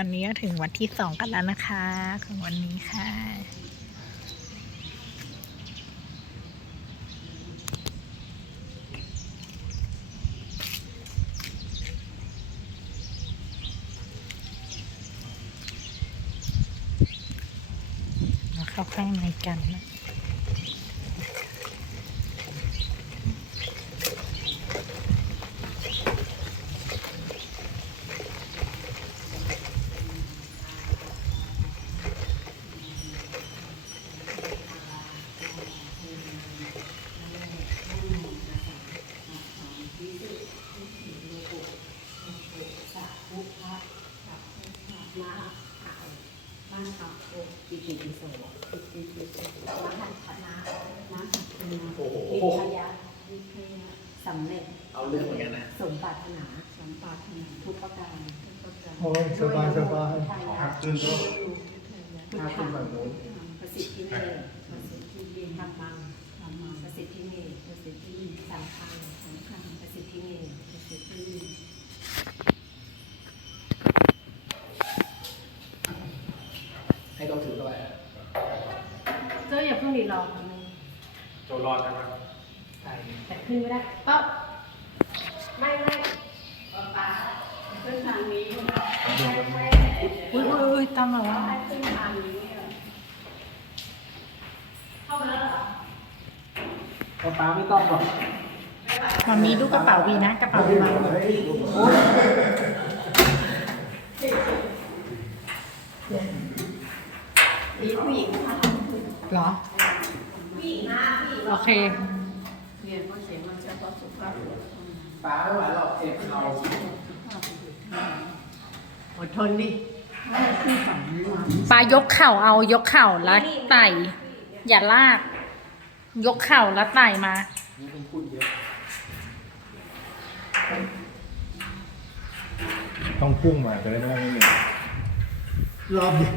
อันนี้ถึงวันที่สองกันแล้วนะคะ ของวันนี้ค่ะมาเข้าข้างในกันนะ บ้านเขาโอ้ปีปีปีโซปีปีปีโซน้ำผัดผัดน้ำน้ำผัดคณะโอ้โหวิทยาวิทยาสำเร็จเอาเรื่องเหมือนกันนะสมปรารถนาสมปรารถนาทุกประการทุกประการโอ้ยสบายสบายครับขึ้นโต๊ะพุทถ้าธขึ้นฝั่งนู้นประสิทธิเมประสิทธิเมธรรมังธรรมังประสิทธิเมประสิทธิเมสังฆังสังฆังประสิทธิเมประสิทธิ เจ้าอย่าเพิ่งรีรอโจรอดใช่ไหมใช่แต่ขึ้นไม่ได้ป๊อบไม่ไม่ป๊าขึ้นทางนี้ไม่ไม่อุ้ยอุ้ยอุ้ยตามมาว่าให้ขึ้นทางนี้เข้ามาแล้วเหรอป้าป้าไม่ต้องหรอกมามีดูกระเป๋าบีนะกระเป๋าบีมามีผู้หญิงค่ะ เหรอผู้หญิงนะผู้หญิงโอเคเรียนว่าเขียนมาเฉพาะสุภาพป้าไม่ไหวหรอกเจ็บเข่าอดทนดิไม่ขึ้นฝั่งนี้มาปลายกเข่าเอายกเข่าแล้วไต่อย่าลาก ยกเข่าแล้วไต่มา นี่เป็นพูดเยอะต้องพุ่งมาจะได้ไม่ต้องไม่เหนื่อยรอบเดียว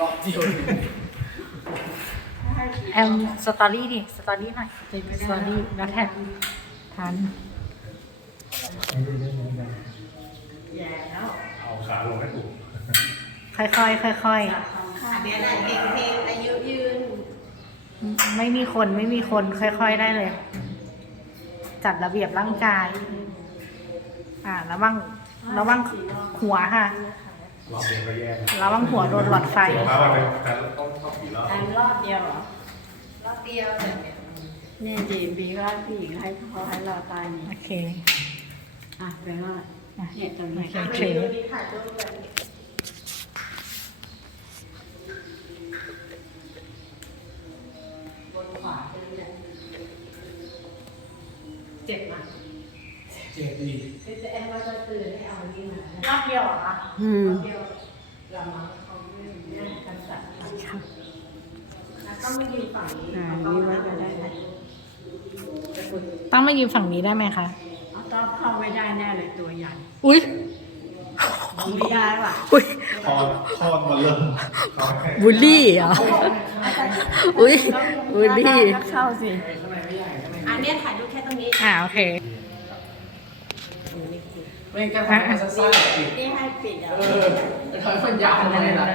รอบเดียว แอมสตอรี่ดิสตอรี่หน่อยสตอรี่แล้วแท็กทันแย่แล้วเอาขาลงให้ถูกค่อยๆค่อยเบียร์ไหนเพลงเพลงอายุยืน ๆ ไม่มีคนไม่มีคนค่อย ๆ ได้เลย จัดระเบียบร่างกาย อ่าระวังระวังหัวค่ะ รอบเดียวก็แย่ระวังหัวโดนหลอดไฟถ้ามันเป็นการต้องเข้ากี่รอบ อันรอบเดียวเหรอรอบ เดียวเนี่ย นี่ดีบีก็ผู้หญิงให้เขาให้เราตายนี่โอเคอะไปรอดเนี่ยตรงโอนี้เคโอเคบนขวาเป็นเนี่ยเจ็บไหมเจ็บดีแต่แอนว่าจะตื่นให้เอาอันนี้มารอบเดียวเหรอคะอืมเดียวเรามาเขาไม่ได้กันสัตว์ แล้วก็ไม่ยืนฝั่งนี้อ่านี่ไว้ก็ได้นะต้องมายืนฝั่งนี้ได้ไหมคะ เอาต้องเข้าไม่ได้แน่เลยตัวใหญ่อุ้ยไม่ได้ว่ะอุ้ยคอคอมันเริ่มคอแห้งบูลลี่เหรอ อุ้ยบูลลี่ เข้าสิข้างในไม่ใหญ่ข้างในอันเนี้ยถ่ายรูปแค่ตรงนี้อ่าโอเคไม่ก็ทำให้สั้นๆอีกนี่ให้ปิดอะเออทำให้มันยาวเอาเลเลยยล่ะ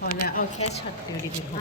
พอแล้วเอาแค่ช็อตเดียวดีกว่า